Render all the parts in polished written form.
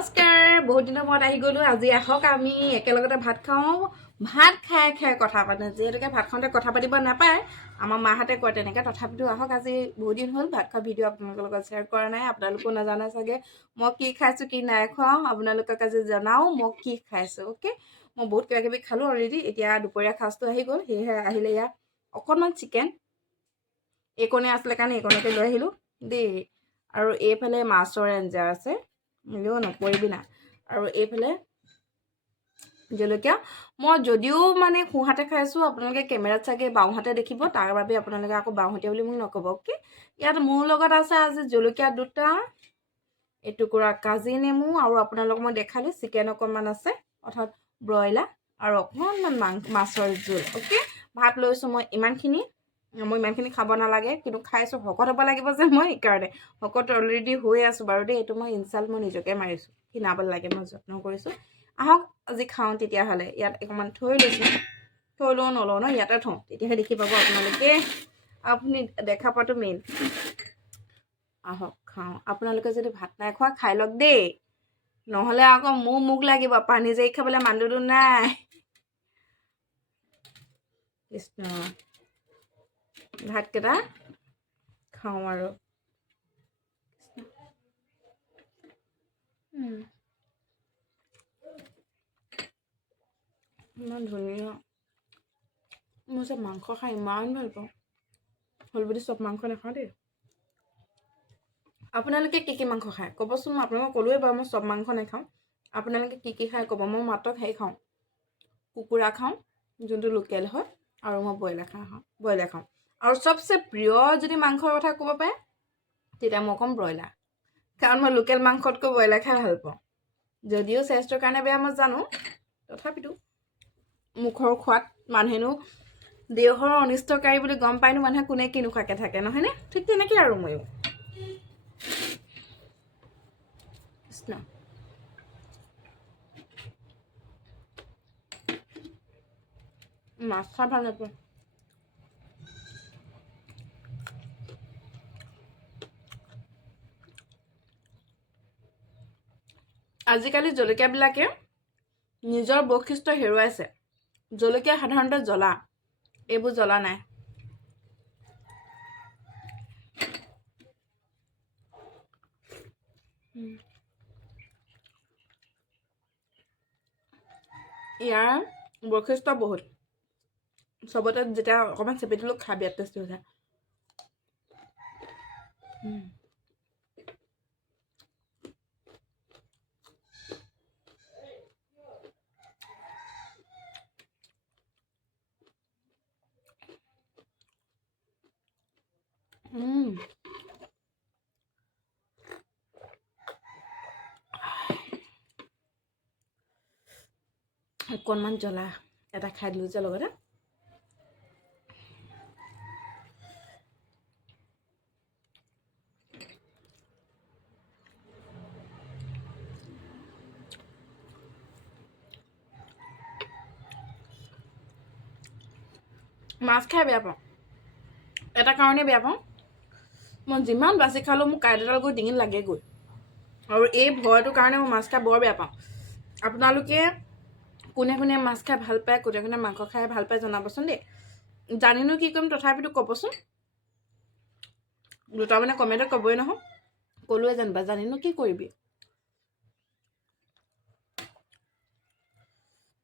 নমস্কাৰ বহুত দিনৰ মূৰত আহি গ'লো আজি আহক আমি একেলগতে ভাত খাওঁ ভাত খাই খাই কথা পাতো যেহেতুকে ভাত খাওঁতে কথা পাতিব নাপায় আমাৰ মাহঁতে কয় তেনেকৈ তথাপিতো আহক আজি বহুত দিন হ'ল ভাত খোৱা ভিডিঅ' আপোনালোকৰ লগত শ্বেয়াৰ কৰা নাই আপোনালোকেও নাজানে চাগে মই কি খাইছোঁ কি নাই খোৱা আপোনালোকক আজি জনাওঁ মই কি খাইছোঁ অ'কে মই বহুত কিবা কিবি খালোঁ অলৰেডি এতিয়া দুপৰীয়া সাজটো আহি গ'ল সেয়েহে আহিলে ইয়াত অকণমান চিকেন এইকণে আছিলে কাৰণে এইকণকে লৈ আহিলোঁ দেই আৰু এইফালে মাছৰ আঞ্জা আছে মিলিও নকৰিবি না আৰু এইফালে জলকীয়া মই যদিও মানে সোঁহাতে খাইছোঁ আপোনালোকে কেমেৰাত চাগে বাওঁহাতে দেখিব তাৰ বাবে আপোনালোকে আকৌ বাওঁহতীয়া বুলি মোক নক'ব অ'কে ইয়াত মোৰ লগত আছে আজি জলকীয়া দুটা এটুকুৰা কাজি নেমু আৰু আপোনালোকক মই দেখালোঁ চিকেন অকণমান আছে অৰ্থাৎ ব্ৰইলাৰ আৰু অকণমান মাছৰ জোল অ'কে ভাত লৈছোঁ মই ইমানখিনি খাব নালাগে কিন্তু খাইছোঁ শকত হ'ব লাগিব যে মই সেইকাৰণে শকত অলৰেডি হৈ আছোঁ বাৰু দেই এইটো মই ইনচাল্ট মই নিজকে মাৰিছোঁ ক্ষীণাব লাগে মই যত্ন কৰিছোঁ আহক আজি খাওঁ তেতিয়াহ'লে ইয়াত অকণমান থৈ লৈছোঁ থৈ লওঁ নলওঁ ন ইয়াতে থওঁ তেতিয়াহে দেখি পাব আপোনালোকে আপুনি দেখা পোৱাটো মেইন আহক খাওঁ আপোনালোকে যদি ভাত নাই খোৱা খাই লওক দেই নহ'লে আকৌ মোক লাগিব পানী জাৰি খাবলৈ মানুহটো নাই কৃষ্ণ ভাতকেইটা খাওঁ আৰু ইমান ধুনীয়া মই যে মাংস খাই ইমান ভাল পাওঁ হ'ল বুলি চব মাংস নাখাওঁ দেই আপোনালোকে কি মাংস খায় ক'বচোন মই আপোনালোকক ক'লোৱে বাৰু মই চব মাংস নাখাওঁ আপোনালোকে কি খায় ক'ব মই মাত্ৰ হেৰি খাওঁ কুকুৰা খাওঁ যোনটো লোকেল হয় আৰু মই ব্ৰইলাৰ খাওঁ আৰু চবচে প্ৰিয় যদি মাংসৰ কথা ক'ব পাৰে তেতিয়া মই ক'ম ব্ৰইলাৰ কাৰণ মই লোকেল মাংসতকৈ ব্ৰইলাৰ খাই ভাল পাওঁ যদিও স্বাস্থ্যৰ কাৰণে বেয়া মই জানো তথাপিতো মুখৰ খোৱাত মানুহেনো দেহৰ অনিষ্টকাৰী বুলি গম পাইনো মানুহে কোনে কি নোখোৱাকৈ থাকে নহয়নে ঠিক তেনেকৈ আৰু ময়ো কৃষ্ণ মাছ খাই ভাল নাপাওঁ আজিকালি জলকীয়াবিলাকে নিজৰ বৈশিষ্ট্য হেৰুৱাইছে জলকীয়া সাধাৰণতে জ্বলা এইবোৰ জ্বলা নাই ইয়াৰ বৈশিষ্ট্য বহুত চবতে যেতিয়া অকণমান চেপি দিলোঁ খাই বিৰাট টেষ্টি হৈ যায় অকণমান জ্বলা এটা খাই দিলোঁ যে লগতে মাছ খাই বেয়া পাওঁ এটা কাৰণেই বেয়া পাওঁ মই যিমান বাচি খালেও মোক কাঁইট এডাল গৈ ডিঙিত লাগেগৈ আৰু এই ভয়টোৰ কাৰণে মই মাছ খাই বৰ বেয়া পাওঁ আপোনালোকে কোনে কোনে মাছ খাই ভাল পায় কোনে কোনে মাংস খাই ভাল পায় জনাবচোন দেই জানিনো কি কৰিম তথাপিতো ক'বচোন দুটা মানে কমেণ্টত ক'বই নহয় ক'লোৱে জানিবা জানিনো কি কৰিবি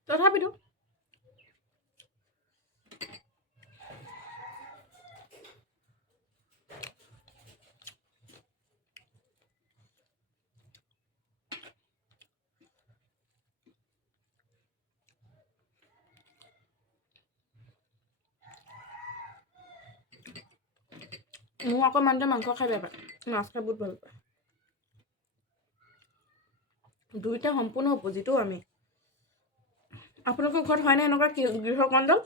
তথাপিতো মোৰ আকৌ মানুহটোৱে মাংস খাই বেয়া পায় মাছ খাই বহুত ভাল পায় দুইটা সম্পূৰ্ণ অপজিটো আমি আপোনালোকৰ ঘৰত হয়নে এনেকুৱা গৃহকন্দল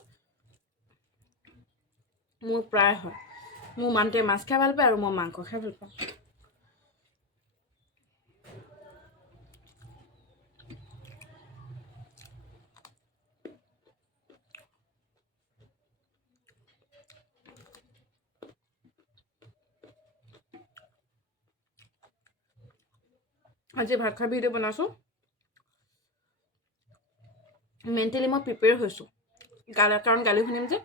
মোৰ প্ৰায় হয় মোৰ মানুহটোৱে মাছ খাই ভাল পায় আৰু মই মাংস খাই ভাল পাওঁ আজি ভাত খোৱা ভিডিঅ' বনাইছোঁ মেণ্টেলি মই প্ৰিপেয়াৰ হৈছোঁ কাৰণ গালি শুনিম যে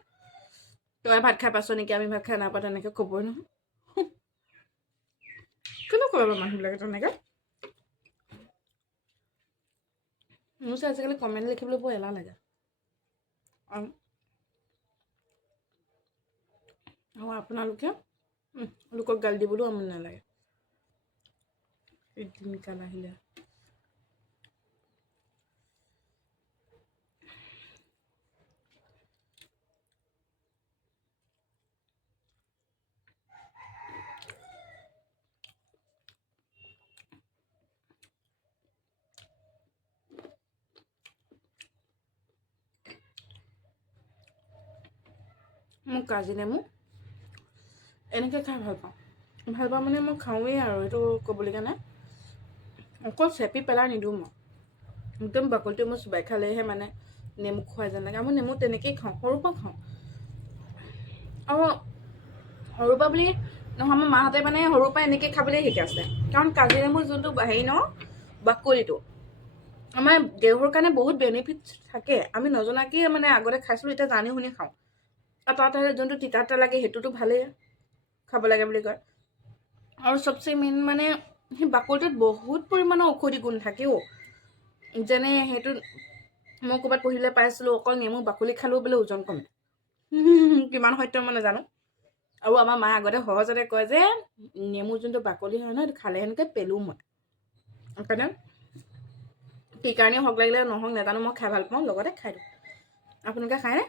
তই ভাত খাই পাইছ নেকি আমি ভাত খাই নাপাওঁ তেনেকৈ ক'বই নহয় কিনো কৰিব মানুহবিলাকে তেনেকৈ মোৰ যে আজিকালি কমেণ্ট লিখিবলৈ বৰ এলাহ লাগে আৰু আপোনালোকে লোকক গালি দিবলৈও আমনি নালাগে দিনকাল আহিলে মোক কাজি নেমু এনেকৈ খাই ভাল পাওঁ মানে মই খাওঁৱেই আৰু এইটো ক'বলগীয়া নাই অকল চেপি পেলাই নিদিওঁ মই একদম বাকলিটো মই চুবাই খালেহে মানে নেমু খোৱা যেন লাগে মই নেমু তেনেকৈয়ে খাওঁ সৰুৰ পৰা খাওঁ আৰু সৰুৰ পৰা বুলি নহয় আমাৰ মাহঁতে মানে সৰুৰ পৰা এনেকৈ খাবলৈ শিকাইছে কাৰণ কাজি নেমুৰ যোনটো হেৰি ন বাকলিটো আমাৰ দেহৰ কাৰণে বহুত বেনিফিট থাকে আমি নজনাকেই মানে আগতে খাইছিলোঁ এতিয়া জানি শুনি খাওঁ আৰু তাত যোনটো তিতা লাগে সেইটোতো ভালেই খাব লাগে বুলি কয় আৰু চবচে মেইন মানে সেই বাকলিটোত বহুত পৰিমাণৰ ঔষধি গুণ থাকেও যেনে সেইটো মই ক'ৰবাত পঢ়িলে পাইছিলোঁ অকল নেমু বাকলি খালেও বোলে ওজন কমে কিমান সত্য মই নাজানো আৰু আমাৰ মায়ে আগতে সহজতে কয় যে নেমু যোনটো বাকলি হয় ন সেইটো খালে সেনেকৈ পেলু মই সেইকাৰণে কি কাৰণেও হওক লাগিলে নহওক নাজানো মই খাই ভাল পাওঁ লগতে খাই দিওঁ আপোনালোকে খায়নে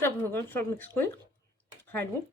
সব হৈ গ'ল সব মিক্স কৰি খাই দিওঁ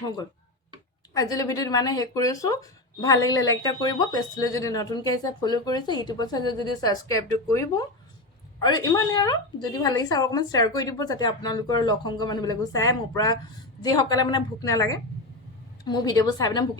হৈ গ'ল আজিলৈ ভিডিঅ'টো ইমানে শেষ কৰিছোঁ ভাল লাগিলে লাইক এটা কৰিব পেজটোলৈ যদি নতুনকৈ আহিছে ফ'ল' কৰিছে ইউটিউবত চাই যদি ছাবস্ক্ৰাইবটো কৰিব আৰু ইমানেই আৰু যদি ভাল লাগিছে আৰু অকণমান শ্বেয়াৰ কৰি দিব যাতে আপোনালোকৰ লগ সংগ মানুহবিলাকো চাই মোৰ পৰা যিসকলে মানে ভোক নালাগে মোৰ ভিডিঅ'বোৰ চাই পিনে ভোক